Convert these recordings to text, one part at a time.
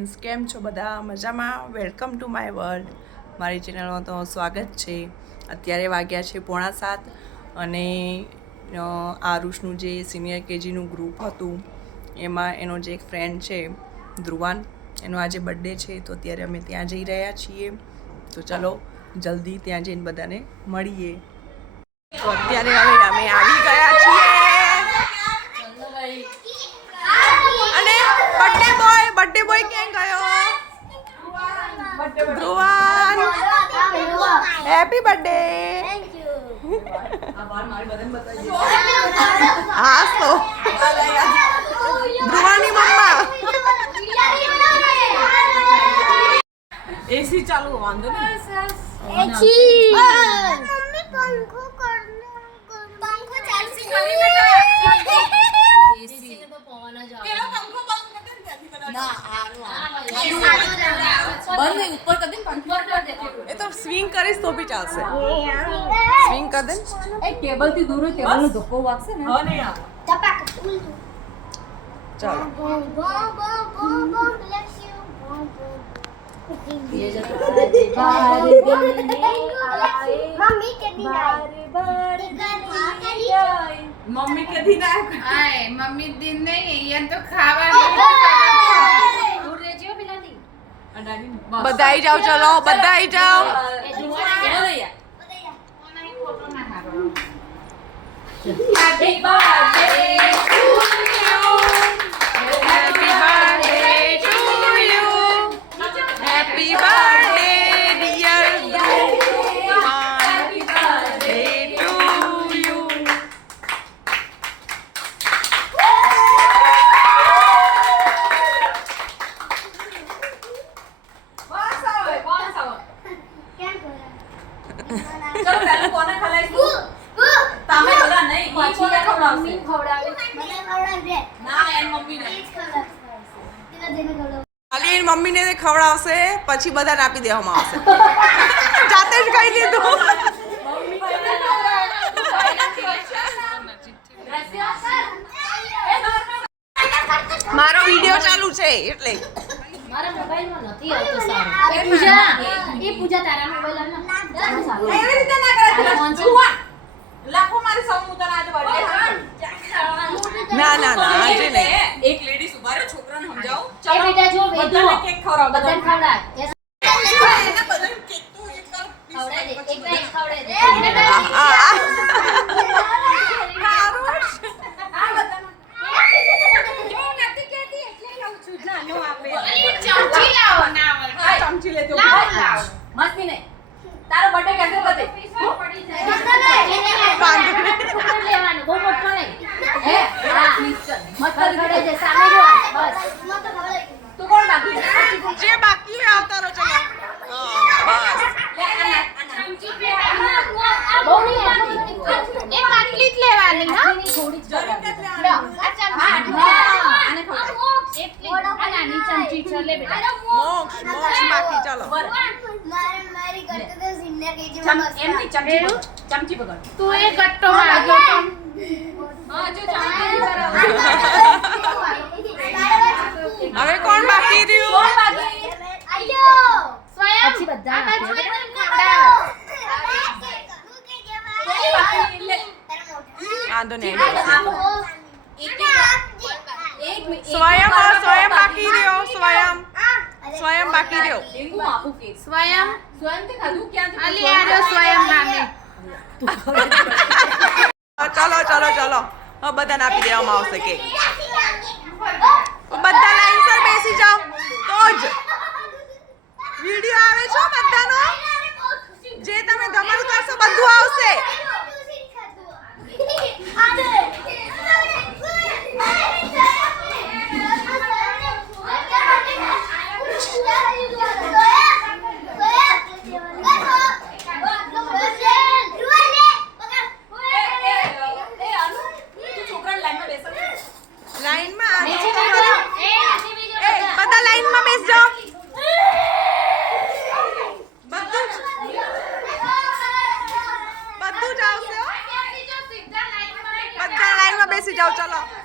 Friends, કેમ છો બધા? મજામાં? Welcome to my world. મારી ચેનલમાં તો સ્વાગત છે. અત્યારે વાગ્યા છે પોણા સાત અને આરુષનું જે સિનિયર કેજીનું ગ્રુપ હતું, એમાં એનો જે એક ફ્રેન્ડ છે, ધ્રુવાન, એનો આજે બર્થડે છે, તો અત્યારે અમે ત્યાં જઈ રહ્યા છીએ. તો ચલો, જલ્દી ત્યાં જઈને બધાને મળીએ. તો અત્યારે હવે અમે આવી ગયા છીએ અને બર્થડે બોય બર્થડે બોય ક્યાં ગયો ધ્રુવાન હેપી બર્થડે હા તો ધ્રુવાની મમ્મા એસી ચાલુ વાંધો મમ્મી પંખો કરનો પંખો ચાલશે એ તો સ્વિંગ કરીશ તો બી ચાલશે સ્વિંગ કર દે ટેબલ થી દૂર હોય ટેબલ નો ધક્કો વાગશે ને ટપાક ઉલટું ચાલો બોમ બોમ બોમ બોમ બોમ bless you bomb bomb mummy કેટલી આવી મમ્મી કદી ના આય મમ્મી દિન નહીં અહીંયા તો ખાવાનું દૂર રહેજો પેલાથી બધા આઈ જાઓ ચલો બધા આઈ જાઓ. Happy birthday happy birthday to you happy birthday dear Dhruvan happy birthday to you કેમ કરો ચલો પહેલું કોને ખલાઈશું તમે બધા નહીં ઈ કોને ખવડાવશે મને ખવડાવજે ના એમ મમ્મી એ નહીં જ ખવડાવશે તેના જેને ખવડાવ ખાલી એની મમ્મીને ખવડાવશે પછી બધાને આપી દેવામાં આવશે. જાતે જ ખાઈ લીધું મારો વીડિયો ચાલુ છે એટલે. મારા મોબાઈલમાં નથી આવતો સારું. એ પૂજા એ પૂજા તારા મોબાઈલમાં સારું. એવી રીતે ના કરે લાખો મારી સૌ મુતન આજે બર્થડે ના ના ના આજે નહીં એક લેડીઝ ઊભા છોકરાને સમજાવો ચાલો બેટા જો બધાને કેક ખવડાવો બધાને ખવડાવ. ચમચી લાવો ના વળગે. ચમચી લેતો લાવો, લાવો. મસ્તી નહીં તારો બર્થડે કેન્સલ કરી દે ઉપર લેવાનું બહુ મોટો નહીં હે જે. બાકી આવતા રહો ચલો. મોક્ષ. મોક્ષ. બાકી ચાલો. મારે મારી કરતે તો સિનિયર કેજી ચમમાં એમ નહીં ચમચી ચમચી પકડ. તું એ ગટ્ટો માર્યો હવે કોણ બાકી રહ્યું? કોણ બાકી? આયો. સ્વયં? પછી બધા. વાંધો નહીં. સ્વયં સ્વયં બાકી રહ્યો સ્વયં. સ્વયં બાકી રહ્યો. ડીંગુ આપું કે. સ્વયં? સ્વયં તે ખાધું ક્યાં અલી આ સ્વયં નામે ચલો ચલો ચલો. બધાને આપી દેવામાં આવશે કેક બધા લાઈનસર બેસી જાઓ. તો જ. વીડિયો આવે છે બધાનો. જે તમે ધમાલ કરશો બધું આવશે એ અનુ તું છોકરાને લાઈનમાં બેસાડ લાઈનમાં આ નીચે જો બેસો. તમારે- એ નીચે બેસો એ બધા. બધા લાઈનમાં બેસજો બધું જ બધું જ આવશે હો. ત્યાંથી જો સીધા લાઈનમાં બેઠા. બધા લાઈનમાં બેસી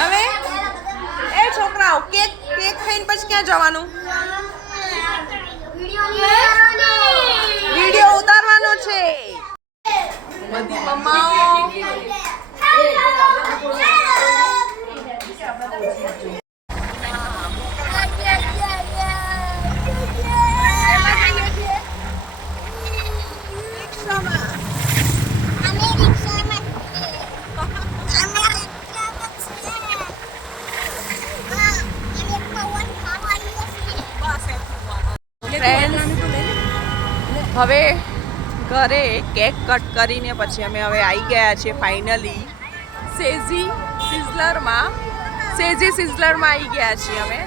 હવે? એ છોકરાઓ કેક કેક ખાઈને પછી ક્યાં જવાનું? વીડિયો ઉતારવાનો છે. બધી મમ્માઓ હવે ઘરે કેક કટ કરીને પછી અમે હવે આવી ગયા છીએ ફાઇનલી સેઝી સિઝલરમાં સેઝી સિઝલરમાં આવી ગયા છીએ અમે.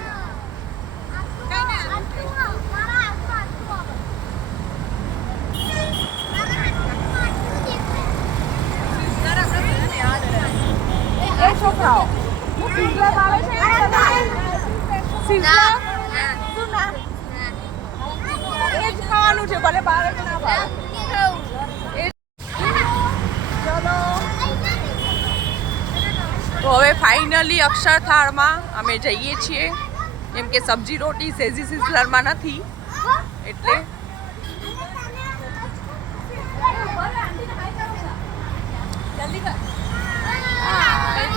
છોકરાઓ સિઝલર આવે છે? સિઝલર શું નામ એ જ ખાવાનું છે, ભલે બારે જ ના તો હવે ફાઇનલી અક્ષરથાળમાં અમે જઈએ છીએ. કેમ કે સબ્જી રોટી સેઝી સિઝલરમાં નથી. એટલે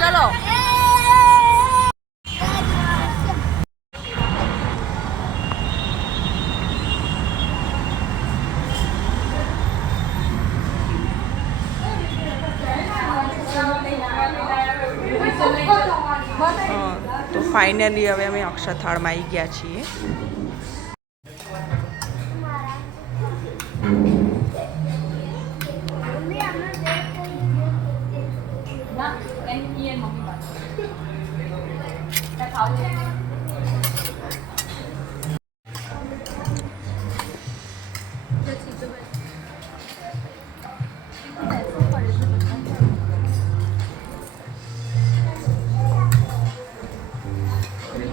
ચલો. તો ફાઇનલી હવે અમે અક્ષરથાળમાં આવી ગયા છીએ Thank you.